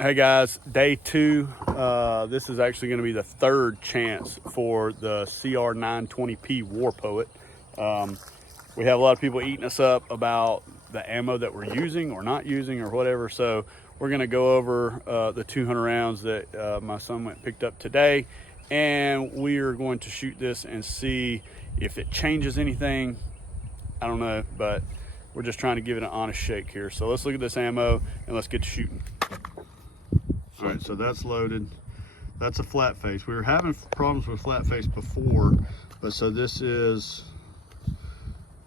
Hey guys, day two. This is actually going to be the third chance for the CR920P War Poet. We have a lot of people eating us up about the ammo that we're using or not using or whatever. So we're going to go over the 200 rounds that my son went and picked up today. And we are going to shoot this and see if it changes anything. I don't know, but we're just trying to give it an honest shake here. So let's look at this ammo and let's get to shooting. All right, so that's loaded. That's a flat face. We were having problems with flat face before, but so this is, I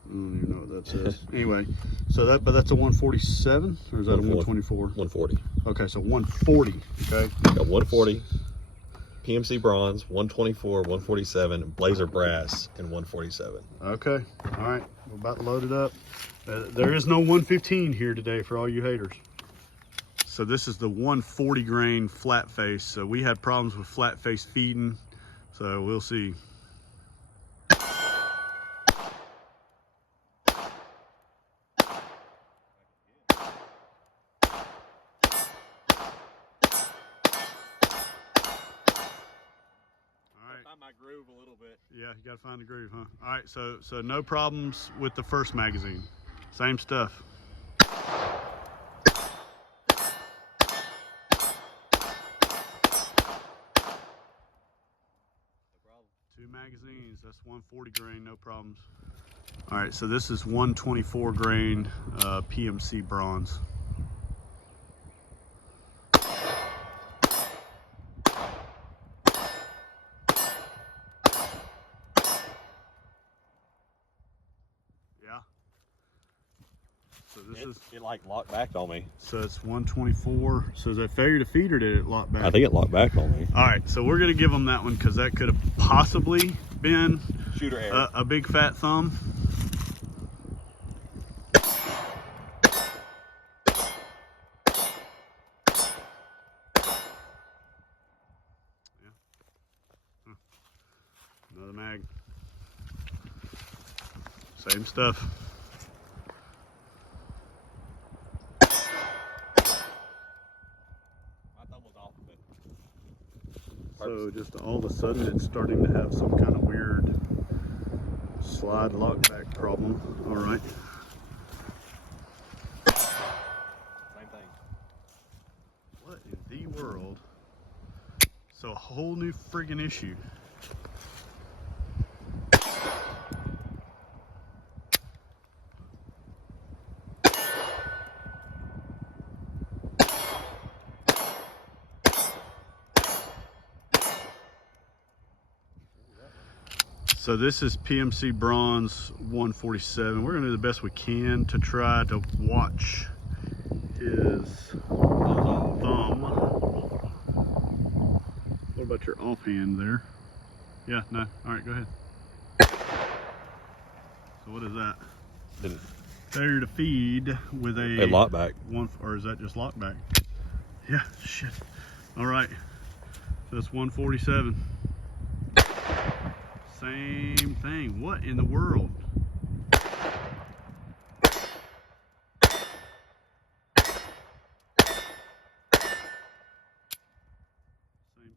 don't even know what that says. Anyway, so that's a 147, or is that a 124? 140. Okay, so 140, okay? Got 140, PMC bronze, 124, 147, blazer brass, and 147. Okay, all right, we're about to load it up. There is no 115 here today for all you haters. So this is the 140 grain flat face. So we had problems with flat face feeding, so we'll see. Find my groove a little bit. Yeah, you gotta find the groove, huh? All right, so no problems with the first magazine. Same stuff. Two magazines, that's 140 grain, no problems. All right, so this is 124 grain PMC bronze. Yeah. So this is, it like locked back on me. so it's 124. So is that failure to feed or did it lock back? I think it locked back on me. All right, so we're gonna give them that one because that could have possibly been Shooter error. a big fat thumb. Yeah. Huh. Another mag. Same stuff. So just all of a sudden it's starting to have some kind of weird slide lock back problem. All right. Same thing. What in the world? So a whole new friggin' issue. So this is PMC bronze 147. We're gonna do the best we can to try to watch his thumb. What about your offhand there? Yeah, no, all right, go ahead. So what is that? Failure to feed with a lock back. One, or is that just lock back? Yeah, shit. All right, so that's 147. Same thing. What in the world? Same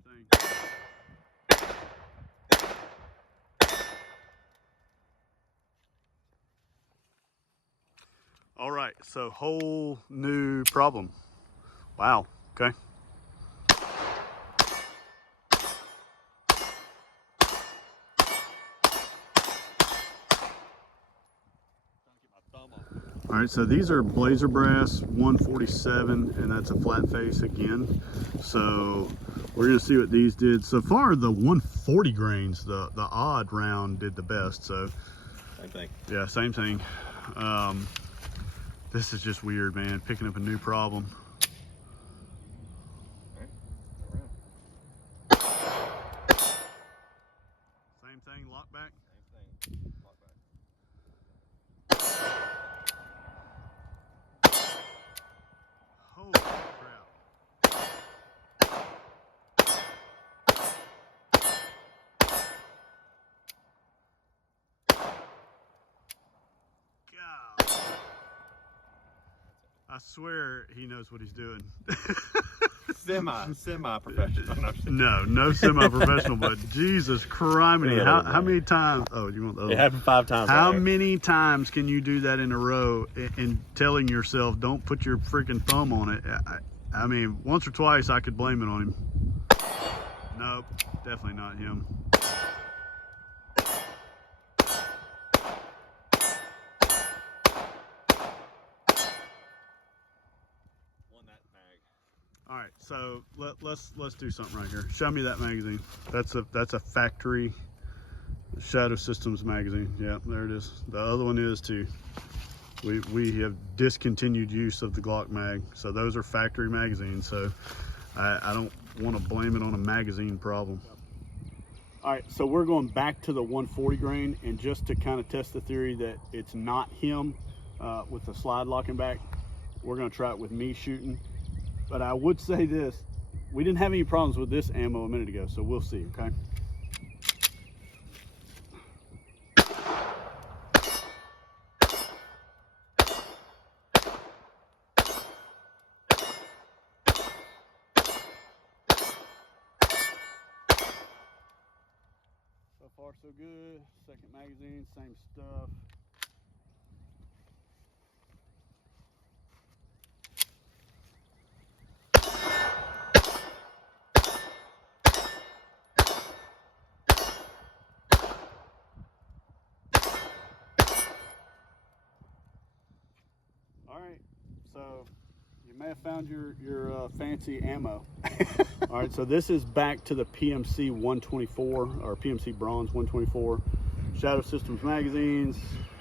thing. All right, so whole new problem. Wow, okay. All right, so these are blazer brass 147, and that's a flat face again. So we're gonna see what these did. So far, the 140 grains, the odd round did the best. So Same thing. yeah, same thing. This is just weird, man, picking up a new problem. Same thing, lock back? Same thing. Lock back. Holy crap. God. I swear he knows what he's doing. Semi-professional. No semi-professional, but Jesus criminy. How many times? Oh, you want the other It happened 5 times. How many times can you do that in a row and telling yourself, don't put your freaking thumb on it? I mean, once or twice I could blame it on him. Nope, definitely not him. All right, so let's do something right here. Show me that magazine. That's a factory Shadow Systems magazine. Yeah, there it is. The other one is too. We have discontinued use of the Glock mag, so those are factory magazines. So I don't want to blame it on a magazine problem. All right, so we're going back to the 140 grain, and just to kind of test the theory that it's not him with the slide locking back, we're going to try it with me shooting. But I would say this, we didn't have any problems with this ammo a minute ago, so we'll see, okay? So far so good. Second magazine, same stuff. All right, so you may have found your fancy ammo. All right, so this is back to the PMC 124 or PMC Bronze 124, Shadow Systems magazines,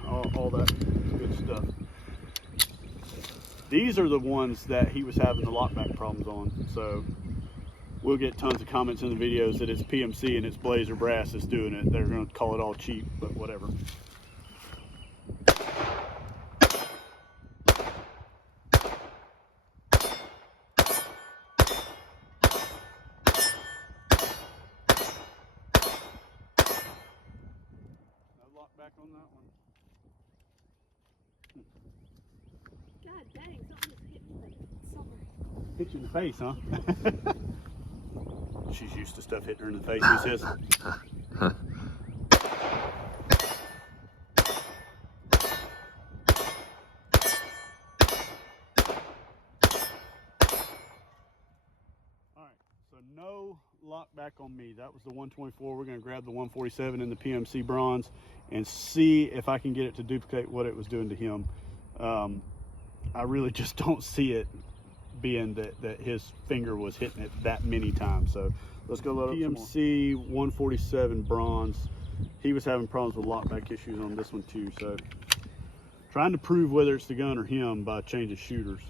all that good stuff. These are the ones that he was having the lockback problems on. So we'll get tons of comments in the videos that it's PMC and it's Blazer Brass that's doing it. They're going to call it all cheap, but whatever. Back on that one. God dang, something just hit me somewhere. Hit you in the face, huh? She's used to stuff hitting her in the face, he says. Alright, so no lock back on me. That was the 124. We're going to grab the 147 in the PMC Bronze and see if I can get it to duplicate what it was doing to him. I really just don't see it being that his finger was hitting it that many times. So let's go load up PMC 147 Bronze. He was having problems with lockback issues on this one too. So trying to prove whether it's the gun or him by changing shooters.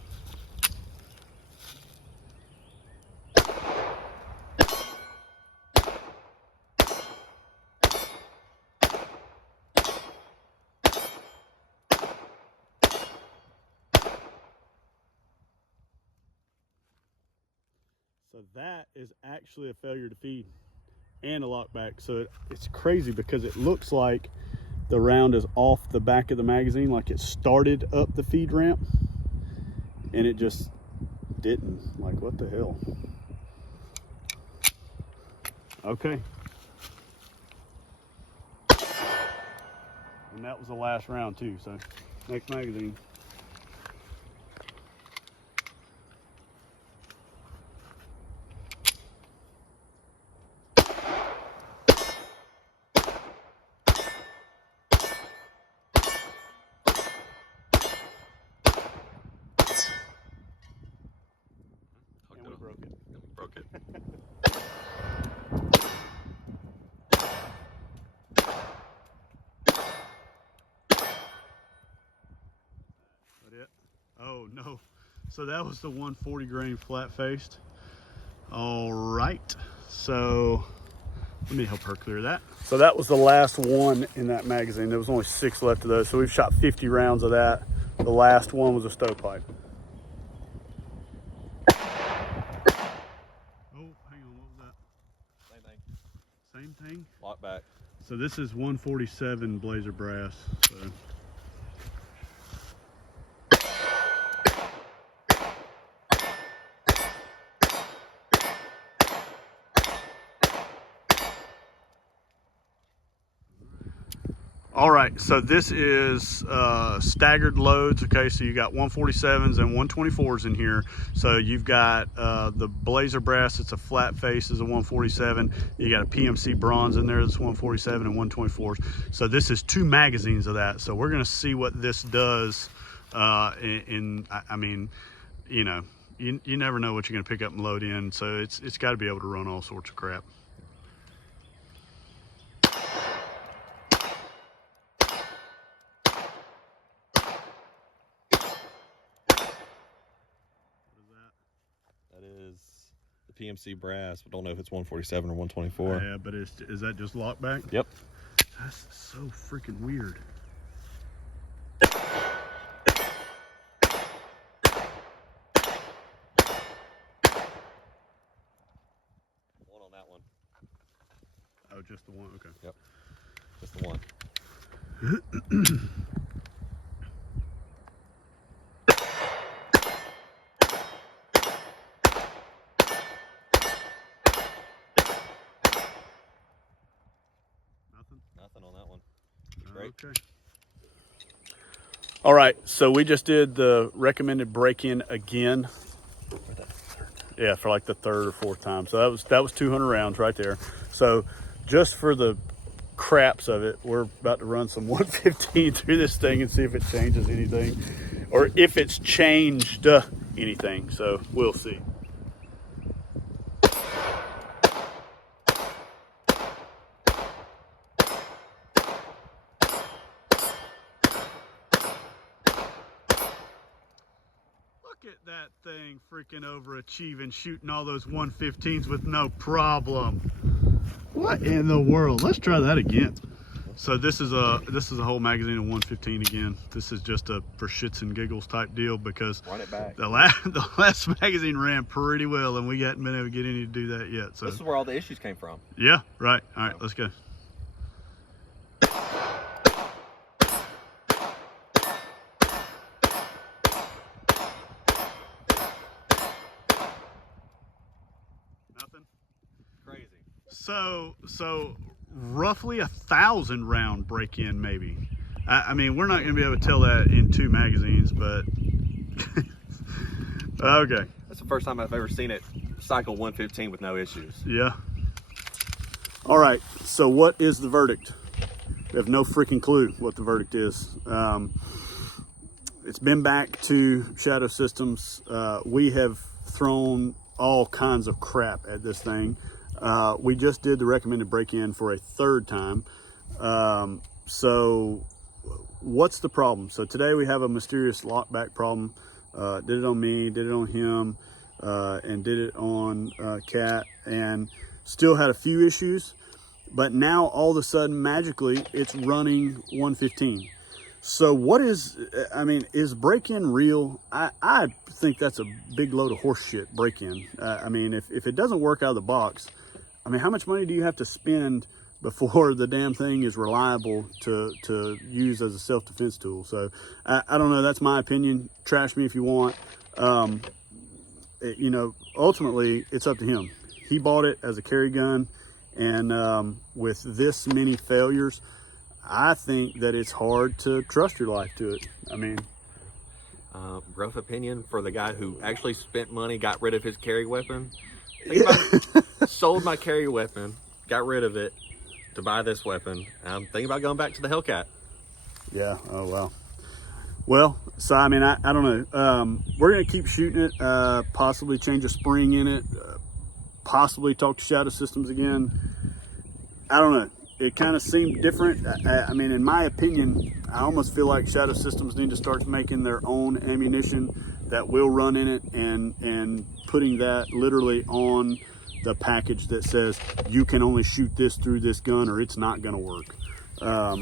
So that is actually a failure to feed and a lockback. So it's crazy because it looks like the round is off the back of the magazine, like it started up the feed ramp and it just didn't. Like, what the hell? Okay. And that was the last round too. So next magazine. Broke it. That it? Oh no. So that was the 140 grain flat faced. All right. So let me help her clear that. So that was the last one in that magazine. There was only 6 left of those. So we've shot 50 rounds of that. The last one was a stovepipe. Same thing. Lock back. So this is 147 Blazer Brass. So. All right, so this is staggered loads. Okay, so you got 147s and 124s in here. So you've got the Blazer Brass, it's a flat face, is a 147. You got a PMC Bronze in there that's 147 and 124s. So this is 2 magazines of that. So we're gonna see what this does I mean, you know, you never know what you're gonna pick up and load in. So it's gotta be able to run all sorts of crap. That is the PMC Brass, but don't know if it's 147 or 124. Yeah, but is that just lock back? Yep. That's so freaking weird. One on that one. Oh, just the one? Okay. Yep. Just the one. Nothing on that one. Great. Okay. All right, so we just did the recommended break-in again. Yeah, for like the 3rd or 4th time. So that was 200 rounds right there. So just for the craps of it, we're about to run some 115 through this thing and see if it changes anything, or if it's changed anything. So we'll see. Look at that thing freaking overachieving, shooting all those 115s with no problem. What in the world? Let's try that again. So this is a whole magazine of 115 again. This is just a for shits and giggles type deal because Run it back. the last magazine ran pretty well and we hadn't been able to get any to do that yet. So This is where all the issues came from. yeah, right. All right, let's go. Nothing. Crazy. So roughly 1,000 round break-in maybe. I mean, we're not going to be able to tell that in 2 magazines, but okay. That's the first time I've ever seen it cycle 115 with no issues. Yeah. All right. So what is the verdict? We have no freaking clue what the verdict is. It's been back to Shadow Systems. We have thrown all kinds of crap at this thing. We just did the recommended break-in for a 3rd time. So what's the problem? So today we have a mysterious lockback problem. Did it on me, did it on him, and did it on Cat, and still had a few issues. But now all of a sudden, magically, it's running 115. So what is, I mean, is break-in real? I think that's a big load of horse shit, break-in. I mean, if it doesn't work out of the box, I mean, how much money do you have to spend before the damn thing is reliable to use as a self-defense tool? So I don't know, that's my opinion. Trash me if you want. You know, ultimately it's up to him. He bought it as a carry gun, and with this many failures, I think that it's hard to trust your life to it. I mean, Rough opinion for the guy who actually spent money, got rid of his carry weapon. Think about it. Sold my carry weapon, got rid of it to buy this weapon. I'm thinking about going back to the Hellcat. yeah, oh wow. Well, so I mean, I don't know. We're gonna keep shooting it, possibly change a spring in it, possibly talk to Shadow Systems again. I don't know. It kind of seemed different. I mean, in my opinion, I almost feel like Shadow Systems need to start making their own ammunition that will run in it, and putting that literally on the package that says you can only shoot this through this gun or it's not going to work. I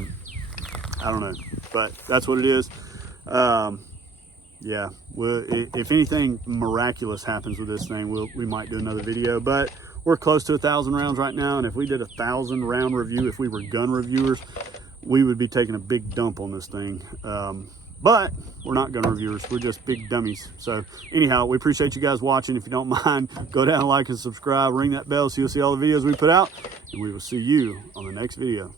don't know, but that's what it is. Yeah, well, if anything miraculous happens with this thing, we might do another video, but we're close to 1,000 rounds right now, and if we did a 1,000 round review, if we were gun reviewers, we would be taking a big dump on this thing. But we're not gun reviewers, we're just big dummies. So anyhow, we appreciate you guys watching. If you don't mind, go down, like, and subscribe, ring that bell so you'll see all the videos we put out, and we will see you on the next video.